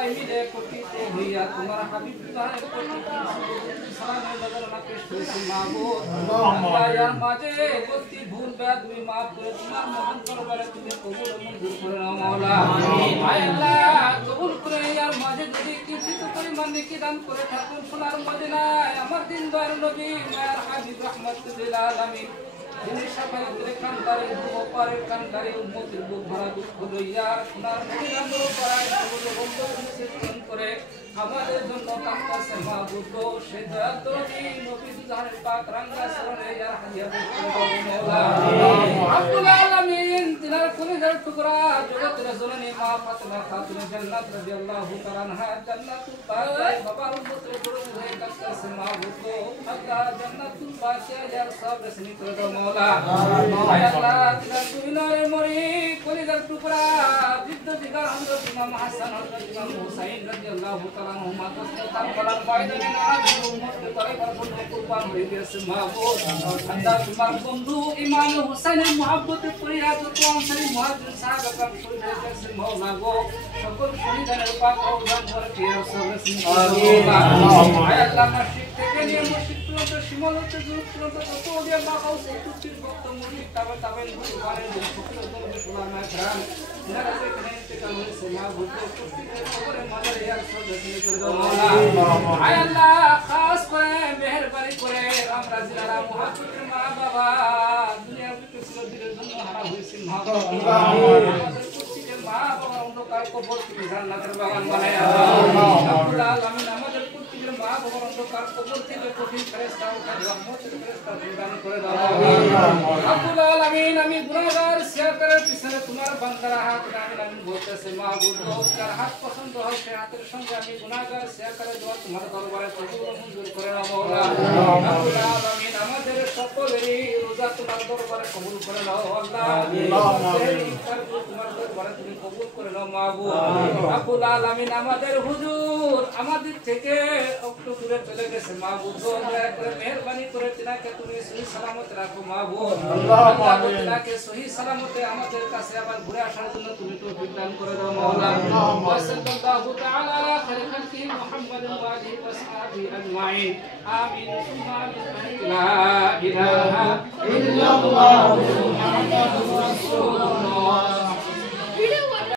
সবাই মিলে একত্রিত হইয়া তোমার হাবিব তাআলার প্রতি সালামের বদলা পেশ করেছি মাবুদ। আল্লাহ ইয়ার মাঝে গলতি ভুল বেয়াদবি মাফ করে তোমার মহান দরবারে তুমি কবুল ও মঞ্জুর করে নাও মাওলা। আমিন। আল্লাহ কবুল করে ইয়ার মাঝে যদি কিছু পরিমাণ নেকি দান করে থাকুন সোনার মদিনায় আমার দিন দয়ার নবী মায়ের হাবিব রাহমাতুল লিল আলামিন যিনি সাফায়াতের কান্দারে দুঃখের কান্দারে উম্মতের বুক ভরা দুঃখ লইয়া সোনার মদিনার দরবারে কবুল ও মঞ্জুর করে আমাদের জন্য কামতাছে মাবুদ গো সে দয়ার নবী নবী জাহানের পাক রাঙ্গা শরণে ইয়া হাইয়া মাওলা। আব্দুল আলামিন তিনার কলিজার টুকরা জগতের জননী মা ফাতেমা খাতুন জান্নাত রাদিয়াল্লাহু তাআলা আনহা জান্নাতুল বাকিয়া বাবার উম্মতের গরু হয়ে কামতাছে মাবুদ গো আল্লাহ জান্নাতুল বাকিয়া ইয়ার সব রসনি করে দাও মাওলা। আল্লাহ তিনার দুনিয়ার মরি কলিজার টুকরা বৃদ্ধ দিগার হযরত ইমাম হাসান হযরত ইমাম হুসাইন রাদিয়াল্লাহু তাআলা আনহুমা তার বলার ময়দানে নামাজের উম্মতকে তরিকার জন্য কুরবান হয়ে গেছে মাবুদ। আল্লাহ তোমার বন্ধু ইমাম হুসাইনের মহব্বতে পড়িয়া যত আনসারী মুহাজির সাহাবাগণ শহীদ হয়ে গেছে মাওলা গো সকল শহীদের পাক রওজান ভরতি রসুল আমিন। আল্লাহ মসজিদ থেকে নিয়ে মসজিদ পর্যন্ত সীমালতে যুগ পর্যন্ত কত ওলিয়া আল্লাহ কাউসে কুচির ভক্ত মুরিদ তাবে তাবে কুরবানের জন্য সকল দরজা খোলা গ্রাম যারা যেখানে ইন্তেকাল হয়েছে মাবুদ প্রত্যেকের কবরে মাজারে ইয়ার সব রসনি করে দাও মাওলা। আয় আল্লাহ খাস করে মেহেরবানি করে আমরা যারা মুহাজিরের মা বাবা দুনিয়ার বুকে ছিল দিনের জন্য হারা হয়েছে মাবুদ আমাদের প্রত্যেকের মা বাবা অন্ধকার কবর থেকে জান্নাতের বাগান বানায় দাও। আল্লাহ আমিন আমাদের প্রত্যেকের মা বাবার অন্ধকার কবর থেকে কঠিন ফেরেশতা ও রহমতের ফেরেশতা দান করে দাও। আল্লাহ আমিন আমি গুনাহগার সিয়াতের পিছনে তোমার বান্দারা হাত আমিন আমিন বলতেছে মাবুদ যার হাত পছন্দ হয় সে হাতের সঙ্গে আমি গুনাহগার সিয়াতের দোয়া তোমার দরবারে কবুল ও মঞ্জুর করে নাও মাওলা। আল্লাহ আমিন আমাদের সকলেরই রোজা তোমার দরবারে কবুল করে নাও আল্লাহ। তোমার দরবারে তুমি কবুল করে নাও মাবুদ। আব্দুল আলামিন আমাদের হুজুর আমাদের থেকে একটু দূরে চলে গেছে মাবুদ দয়া করে মেহেরবানি করে তিনাকে তুমি সহি সালামত রাখো মাবুদ। আল্লাহ তিনাকে সহি সালামতে আমাদের কাছে আবার ঘুরে আসার জন্য তুমি তৌফিক দান করে দাও মাওলা। সাল্লাল্লাহু তাআলা আলা খায়রি খালকি মুহাম্মাদ ওয়া আলিহি ওয়া সাহবিহি আজমাইন আমিন সুম্মা আমিন। লা ইলাহা ইল্লাল্লাহু মুহাম্মাদুর রাসূলুল্লাহ।